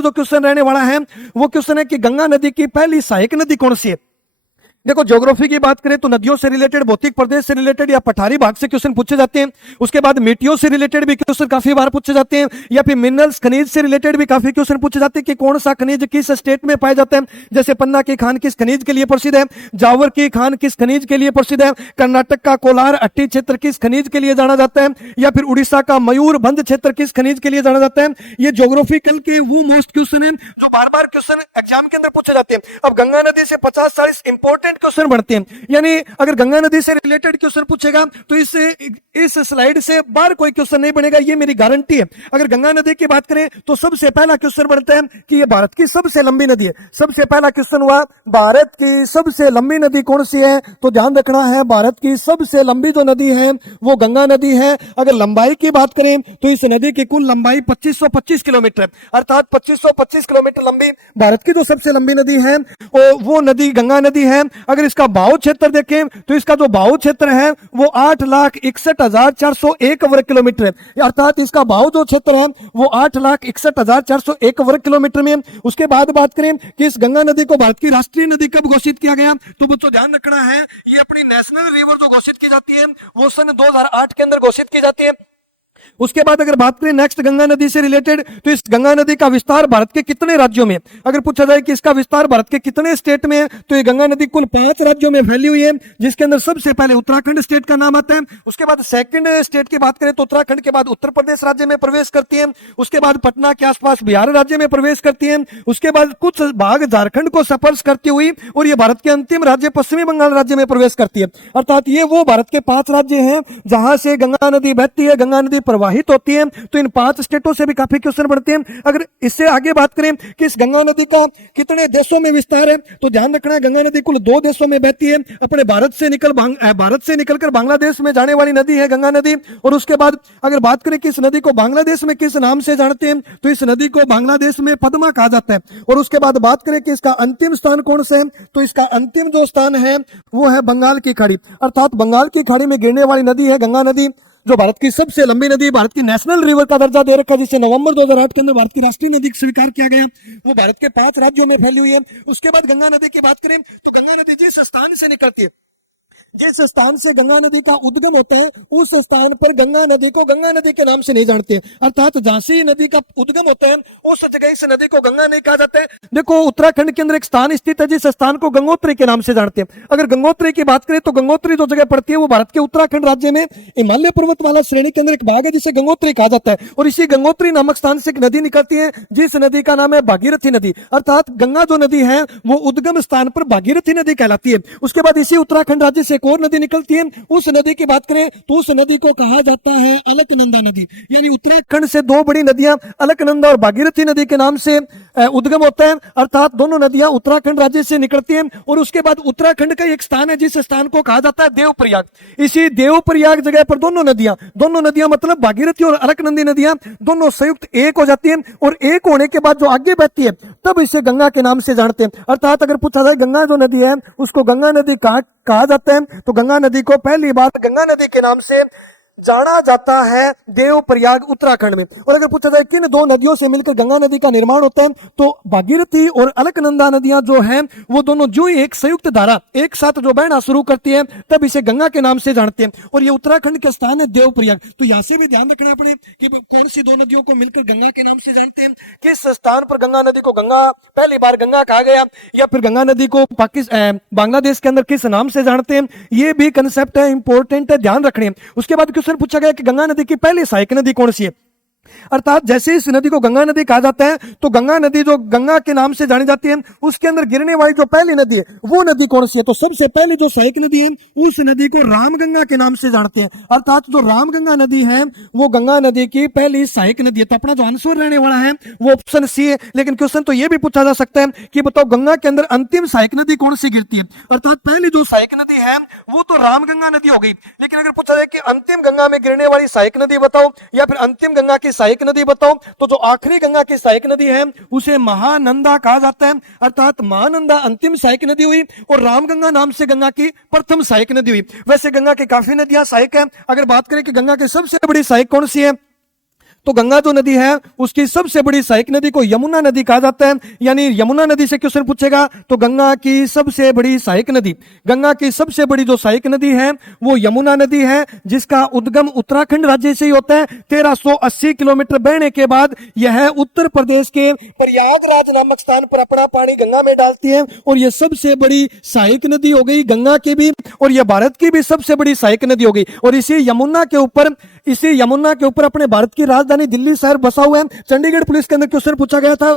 जो क्वेश्चन रहने वाला है वो क्वेश्चन है कि गंगा नदी की पहली सहायक नदी कौन सी है। देखो ज्योग्राफी की बात करें तो नदियों से रिलेटेड, भौतिक प्रदेश से रिलेटेड या पठारी भाग से क्वेश्चन पूछे जाते हैं। उसके बाद मिट्टियों से रिलेटेड भी क्वेश्चन काफी बार पूछे जाते हैं, या फिर मिनरल्स खनिज से रिलेटेड भी काफी क्वेश्चन पूछे जाते हैं कि कौन सा खनिज किस स्टेट में पाया जाता है। जैसे पन्ना की खान किस खनिज के लिए प्रसिद्ध है, जावर की खान किस खनिज के लिए प्रसिद्ध है, कर्नाटक का कोलार अट्टी क्षेत्र किस खनिज के लिए जाना जाता है, या फिर उड़ीसा का मयूरभंज क्षेत्र किस खनिज के लिए जाना जाता है। ये ज्योग्राफिकल के वो मोस्ट क्वेश्चन है जो बार बार क्वेश्चन एग्जाम के अंदर पूछे जाते हैं। अब गंगा नदी से 50-40 इंपॉर्टेंट क्वेश्चन बनते हैं, यानी अगर गंगा नदी से रिलेटेड क्वेश्चन पूछेगा तो इस स्लाइड से बाहर कोई क्वेश्चन नहीं बनेगा, ये मेरी गारंटी है। अगर गंगा नदी की बात करें तो सबसे पहला क्वेश्चन बनता है कि ये भारत की सबसे लंबी नदी है। सबसे पहला क्वेश्चन हुआ भारत की सबसे लंबी नदी कौन सी है, तो ध्यान रखना है भारत की सबसे लंबी जो नदी है वो गंगा नदी है। अगर लंबाई की बात करें तो इस नदी की कुल लंबाई 2525 किलोमीटर है, अर्थात 2525 किलोमीटर लंबी भारत की जो सबसे लंबी नदी है वो नदी गंगा नदी है। अगर इसका भाव क्षेत्र देखें तो इसका जो भाव क्षेत्र है वो 8,61,401 वर्ग किलोमीटर है, अर्थात इसका भाव जो क्षेत्र है वो 8,61,401 वर्ग किलोमीटर में। उसके बाद बात करें कि इस गंगा नदी को भारत की राष्ट्रीय नदी कब घोषित किया गया, तो बच्चों ध्यान रखना है ये अपनी नेशनल रिवर जो घोषित की जाती है वो सन 2008 के अंदर घोषित की जाती है। उसके बाद अगर बात करें नेक्स्ट गंगा नदी से रिलेटेड तो इस गंगा नदी का विस्तार भारत के कितने राज्यों में, अगर पूछा जाए कि इसका विस्तार भारत के कितने स्टेट में है तो ये गंगा नदी कुल 5 राज्यों में फैली हुई है, जिसके अंदर सबसे पहले उत्तराखंड स्टेट का नाम आता है। उसके बाद सेकंड स्टेट की बात करें तो उत्तराखंड के बाद उत्तर प्रदेश राज्य में प्रवेश करती है। उसके बाद पटना के आसपास बिहार राज्य में प्रवेश करती है। उसके बाद कुछ भाग झारखंड को स्पर्श करती हुई और ये भारत के अंतिम राज्य पश्चिमी बंगाल राज्य में प्रवेश करती है। अर्थात ये वो भारत के 5 राज्य हैं जहां से गंगा नदी बहती है, गंगा नदी प्रवाहित होती है। तो इन 5 स्टेटों से भी काफी क्वेश्चन बनते हैं। अगर इससे आगे बात करें कि इस गंगा नदी का कितने देशों में विस्तार है तो ध्यान रखना है गंगा नदी कुल 2 देशों में बहती है। अपने भारत से निकलकर बांग्लादेश में जाने वाली नदी है गंगा नदी। और उसके बाद अगर बात करें कि इस नदी को बांग्लादेश में किस नाम से जानते हैं तो इस नदी को बांग्लादेश में पद्मा कहा जाता है। और उसके बाद बात करें कि इसका अंतिम स्थान कौन से है तो इसका अंतिम जो स्थान है वो है बंगाल की खाड़ी, अर्थात बंगाल की खाड़ी में गिरने वाली नदी है गंगा नदी, जो भारत की सबसे लंबी नदी, भारत की नेशनल रिवर का दर्जा दे रखा है, जिसे नवंबर 2008 के अंदर भारत की राष्ट्रीय नदी स्वीकार किया गया। वो भारत के 5 राज्यों में फैली हुई है। उसके बाद गंगा नदी की बात करें तो गंगा नदी जिस स्थान से निकलती है, जिस स्थान से गंगा नदी का उद्गम होता है उस स्थान पर गंगा नदी को गंगा नदी के नाम से नहीं जानते हैं, अर्थात जहां से नदी का उद्गम होता है उस जगह इस नदी को गंगा नहीं कहा जाता है। देखो उत्तराखंड के अंदर एक स्थान स्थित है जिस स्थान को गंगोत्री के नाम से जानते हैं। अगर गंगोत्री की बात करें तो गंगोत्री जो जगह पड़ती है वो भारत के उत्तराखंड राज्य में हिमालय पर्वतमाला श्रेणी के अंदर एक भाग है जिसे गंगोत्री कहा जाता है। और इसी गंगोत्री नामक स्थान से एक नदी निकलती है जिस नदी का नाम है भागीरथी नदी, अर्थात गंगा जो नदी है वो उद्गम स्थान पर भागीरथी नदी कहलाती है। उसके बाद इसी उत्तराखंड राज्य से एक और नदी निकलती है, उस नदी की बात करें तो उस नदी को कहा जाता है अलकनंदा नदी। यानी उत्तराखंड से 2 बड़ी नदियां अलकनंदा और भागीरथी नदी के नाम से उद्गम होता है, अर्थात दोनों नदियां उत्तराखंड राज्य से निकलती हैं। और उसके बाद उत्तराखंड का एक स्थान है जिस स्थान को कहा जाता है देवप्रयाग। इसी देवप्रयाग जगह पर दोनों नदियां मतलब भागीरथी और अलकनंदी नदियां दोनों संयुक्त एक हो जाती हैं। और एक होने के बाद जो आगे बहती है तब इसे गंगा के नाम से जानते हैं। अर्थात अगर पूछा जाए गंगा जो नदी है उसको गंगा नदी कहा जाता है तो गंगा नदी को पहली बार गंगा नदी के नाम से जाना जाता है देवप्रयाग उत्तराखंड में। और अगर पूछा जाए किन 2 नदियों से मिलकर गंगा नदी का निर्माण होता है तो भागीरथी और अलकनंदा नदियां जो हैं वो दोनों जो एक संयुक्त धारा एक साथ जो बहना शुरू करती है तब इसे गंगा के नाम से जानते हैं। और ये उत्तराखंड का स्थान है देवप्रयाग। तो यहाँ से भी ध्यान रखना पड़े कि कौन सी 2 नदियों को मिलकर गंगा के नाम से जानते हैं, किस स्थान पर गंगा नदी को पहली बार गंगा कहा गया, या फिर गंगा नदी को बांग्लादेश के अंदर किस नाम से जानते हैं। ये भी कंसेप्ट है, इंपॉर्टेंट है, ध्यान रखने। उसके बाद पूछा गया कि गंगा नदी की पहली सहायक नदी कौन सी है, अर्थात जैसे इस नदी को गंगा नदी कहा जाता है तो गंगा नदी जो गंगा के नाम से जानी जाती है उसके अंदर गिरने वाली जो पहली नदी है वो नदी कौन सी है, तो सबसे पहले जो सहायक नदी है उस नदी को रामगंगा के नाम से जानते हैं। अर्थात जो रामगंगा नदी है वो गंगा नदी की पहली सहायक नदी है। तो अपना जो आंसर रहने वाला है वो ऑप्शन सी है। लेकिन क्वेश्चन तो ये भी पूछा जा सकता है कि बताओ गंगा के अंदर अंतिम सहायक नदी कौन सी गिरती है, अर्थात पहली जो सहायक नदी है वो तो रामगंगा नदी हो गई। लेकिन अगर पूछा जाए कि अंतिम गंगा में गिरने वाली सहायक नदी बताओ या फिर अंतिम गंगा की सहायक नदी बताओ, तो जो आखिरी गंगा की सहायक नदी है उसे महानंदा कहा जाता है। अर्थात महानंदा अंतिम सहायक नदी हुई और रामगंगा नाम से गंगा की प्रथम सहायक नदी हुई। वैसे गंगा की काफी नदियां सहायक है। अगर बात करें कि गंगा की सबसे बड़ी सहायक कौन सी है तो गंगा जो नदी है उसकी सबसे बड़ी सहायक नदी को यमुना नदी कहा जाता है। यानी यमुना नदी से क्वेश्चन पूछेगा तो गंगा की सबसे बड़ी सहायक नदी, गंगा की सबसे बड़ी जो सहायक नदी है वो यमुना नदी है, जिसका उद्गम उत्तराखंड राज्य से ही होता है। 1380 किलोमीटर बहने के बाद यह उत्तर प्रदेश के प्रयागराज नामक स्थान पर अपना पानी गंगा में डालती है और यह सबसे बड़ी सहायक नदी हो गई गंगा की भी, और यह भारत की भी सबसे बड़ी सहायक नदी हो गई। और इसी यमुना के ऊपर अपने भारत की राजधानी दिल्ली शहर बसा हुआ है। चंडीगढ़ पुलिस के अंदर क्वेश्चन पूछा गया था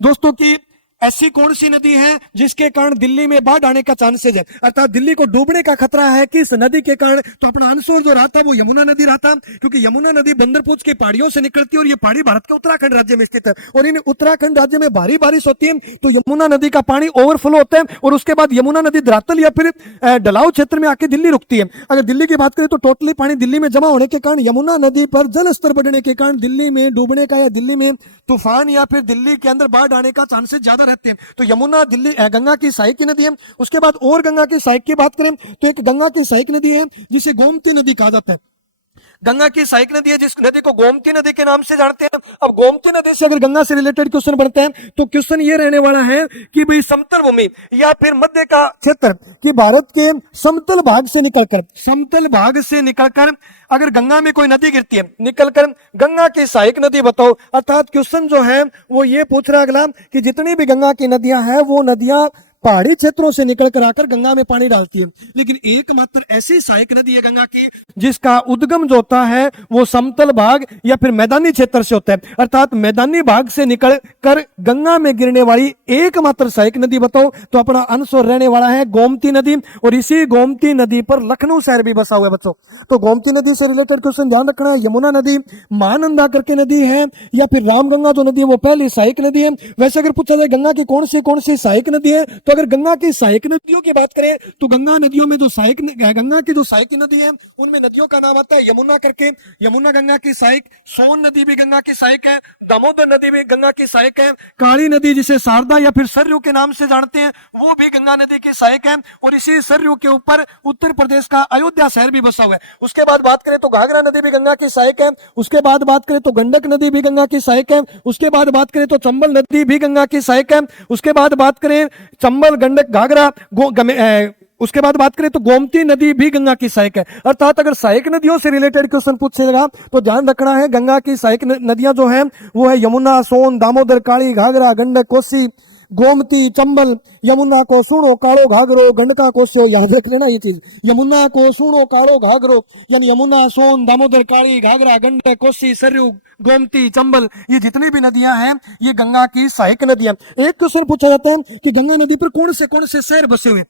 दोस्तों की ऐसी कौन सी नदी है जिसके कारण दिल्ली में बाढ़ आने का चांसेस है, अर्थात दिल्ली को डूबने का खतरा है किस नदी के कारण। तो अपना आंसर जो रहा था वो यमुना नदी रहा था, क्योंकि यमुना नदी बंदरपूछ की पहाड़ियों से निकलती है और ये पहाड़ी भारत के उत्तराखंड राज्य में स्थित है और इन उत्तराखंड राज्य में भारी बारिश होती है तो यमुना नदी का पानी ओवरफ्लो होता है और उसके बाद यमुना नदी धरातल या फिर ढलाव क्षेत्र में आके दिल्ली रुकती है। अगर दिल्ली की बात करें तो टोटली पानी दिल्ली में जमा होने के कारण यमुना नदी पर जल स्तर बढ़ने के कारण दिल्ली में डूबने का या दिल्ली में तूफान या फिर दिल्ली के अंदर बाढ़ आने का चांसेस ज्यादा रहते हैं। तो यमुना दिल्ली गंगा की सहायक की नदी है। उसके बाद और गंगा की सहायक की बात करें तो एक गंगा की सहायक नदी है जिसे गोमती नदी कहा जाता है। गंगा की सहायक नदी है जिस नदी को गोमती नदी के नाम से जानते हैं। अब गोमती नदी से अगर गंगा से रिलेटेड क्वेश्चन बनते हैं तो क्वेश्चन ये रहने वाला है कि भाई समतल भूमि या फिर मध्य का क्षेत्र कि भारत के समतल भाग से निकलकर अगर गंगा में कोई नदी गिरती है निकलकर गंगा की सहायक नदी बताओ। अर्थात क्वेश्चन जो है वो ये पूछ रहा है अगला कि जितनी भी गंगा की नदियां हैं वो नदियां पहाड़ी क्षेत्रों से निकलकर आकर गंगा में पानी डालती है, लेकिन एकमात्र ऐसी सहायक नदी है गंगा की जिसका उद्गम जो होता है वो समतल भाग या फिर मैदानी क्षेत्र से होता है। अर्थात मैदानी भाग से निकल कर गंगा में गिरने वाली एकमात्र सहायक नदी बताओ। तो अपना आंसर रहने वाला है गोमती नदी और इसी गोमती नदी पर लखनऊ शहर भी बसा हुआ है बच्चों। तो गोमती नदी से रिलेटेड क्वेश्चन ध्यान रखना है। यमुना नदी महानंदा करके नदी है या फिर रामगंगा जो नदी है वो पहली सहायक नदी है। वैसे अगर पूछा जाए गंगा की कौन सी सहायक नदी है तो अगर गंगा की सहायक नदियों की बात करें तो गंगा नदियों में जो गंगा की जो सहायक नदी है उनमें नदियों का नाम आता है यमुना करके। यमुना गंगा की सहायक, सोन नदी भी गंगा की सहायक है, दामोदर नदी भी गंगा की सहायक है, काली नदी जिसे शारदा या फिर सरयू के नाम से जानते हैं वो भी गंगा नदी की सहायक है और इसी सरयू के ऊपर उत्तर प्रदेश का अयोध्या शहर भी बसा हुआ है। उसके बाद बात करें तो घाघरा नदी भी गंगा की सहायक है। उसके बाद बात करें तो गंडक नदी भी गंगा की सहायक है। उसके बाद बात करें तो चंबल नदी भी गंगा की सहायक है। उसके बाद बात करें चंबल, गंडक, घाघरा, उसके बाद बात करें तो गोमती नदी भी गंगा की सहायक है। अर्थात अगर सहायक नदियों से रिलेटेड क्वेश्चन पूछेगा तो ध्यान रखना है गंगा की सहायक नदियां जो है वो है यमुना, सोन, दामोदर, काली, घाघरा, गंडक, कोसी, गोमती, चंबल। यमुना को सुनो कालो घाघरो, गंडका कोसो, याद रख लेना ये चीज, यमुना को सुनो कालो घाघरो यानी यमुना, सोन, दामोदर, काली, घाघरा, गंडक, कोसी, सरयू, गोमती, चंबल ये जितनी भी नदियां हैं ये गंगा की सहायक नदियां। एक क्वेश्चन पूछा जाता है कि गंगा नदी पर कौन से शहर बसे हुए।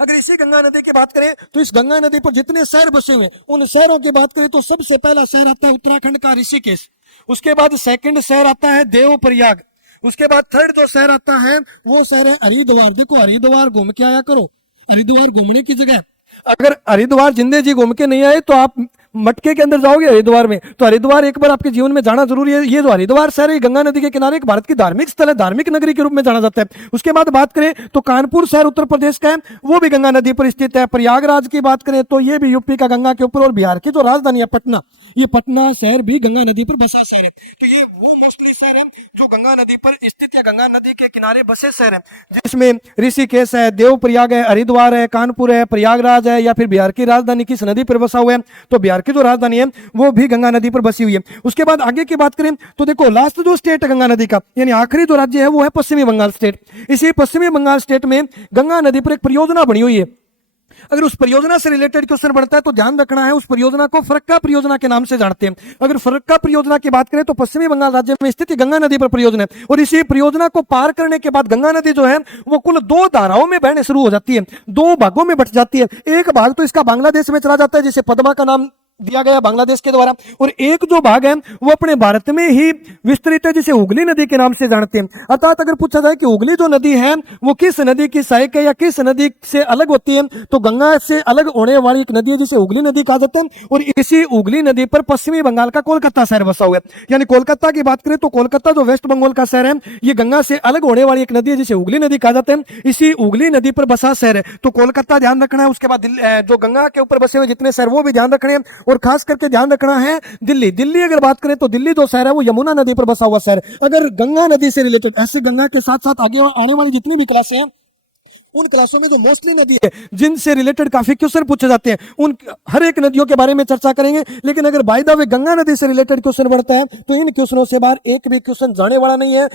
अगर इसी गंगा नदी की बात करें तो इस गंगा नदी पर जितने शहर बसे हुए उन शहरों की बात करें तो सबसे पहला शहर आता है उत्तराखंड का ऋषिकेश। उसके बाद सेकंड शहर आता है देवप्रयाग। उसके बाद थर्ड जो शहर आता है वो शहर है हरिद्वार। देखो हरिद्वार घूम के आया करो, हरिद्वार घूमने की जगह। अगर हरिद्वार जिंदे जी घूम के नहीं आए तो आप मटके के अंदर जाओगे हरिद्वार में, तो हरिद्वार एक बार आपके जीवन में जाना जरूरी है। ये जो हरिद्वार शहर है गंगा नदी के किनारे एक भारत की धार्मिक स्थल है, धार्मिक नगरी के रूप में जाना जाता है। उसके बाद बात करें तो कानपुर शहर उत्तर प्रदेश का है, वो भी गंगा नदी पर स्थित है। प्रयागराज की बात करें तो ये भी यूपी का गंगा के ऊपर, और बिहार की जो राजधानी है पटना, ये पटना शहर भी गंगा नदी पर बसा शहर है। तो ये वो मोस्टली शहर है जो गंगा नदी पर स्थित है, गंगा नदी के किनारे बसे शहर है, जिसमें ऋषिकेश है, देवप्रयाग है, हरिद्वार है, कानपुर है, प्रयागराज है, या फिर बिहार की राजधानी किस नदी पर बसा हुआ है तो बिहार की जो राजधानी है वो भी गंगा नदी पर बसी हुई है। उसके बाद आगे की बात करें तो देखो लास्ट जो स्टेट है गंगा नदी का, यानी आखिरी जो राज्य है वो है पश्चिमी बंगाल स्टेट। इसी पश्चिमी बंगाल स्टेट में गंगा नदी पर एक परियोजना बनी हुई है। अगर उस परियोजना से रिलेटेड क्वेश्चन बढ़ता है तो ध्यान रखना है उस परियोजना को फरक्का परियोजना के नाम से जानते हैं। अगर फरक्का परियोजना की बात करें तो पश्चिमी बंगाल राज्य में स्थित गंगा नदी पर परियोजना है, और इसी परियोजना को पार करने के बाद गंगा नदी जो है वो कुल दो धाराओं में बहने शुरू हो जाती है, दो भागों में बट जाती है। एक भाग तो इसका बांग्लादेश में चला जाता है जिसे पद्मा का नाम दिया गया बांग्लादेश के द्वारा, और एक जो भाग है वो अपने भारत में ही विस्तृत है जिसे हुगली नदी के नाम से जानते हैं। अर्थात अगर पूछा जाए कि हुगली जो नदी है वो किस नदी की सहायक है या किस नदी से अलग होती है तो गंगा से अलग होने वाली एक नदी है जिसे हुगली नदी कहा जाता है, और इसी हुगली नदी पर पश्चिमी बंगाल का कोलकाता शहर बसा हुआ है। यानी कोलकाता की बात करें तो कोलकाता जो वेस्ट बंगाल का शहर है ये गंगा से अलग होने वाली एक नदी है जिसे हुगली नदी कहा जाता है, इसी हुगली नदी पर बसा शहर है। तो कोलकाता ध्यान रखना है। उसके बाद जो गंगा के ऊपर बसे हुए जितने शहर वो भी ध्यान रखने हैं, और खास करके ध्यान रखना है दिल्ली। दिल्ली अगर बात करें तो दिल्ली जो शहर है वो यमुना नदी पर बसा हुआ शहर। अगर गंगा नदी से रिलेटेड, ऐसे गंगा के साथ साथ आगे आने वाली जितनी भी क्लासें हैं उन क्लासों में जो मोस्टली नदी है जिनसे रिलेटेड काफी क्वेश्चन पूछे जाते हैं, उन हर एक नदियों के बारे में चर्चा करेंगे। लेकिन अगर बाय द वे गंगा नदी से रिलेटेड क्वेश्चन बढ़ता है तो इन क्वेश्चनों से बाहर एक भी क्वेश्चन जाने वाला नहीं है।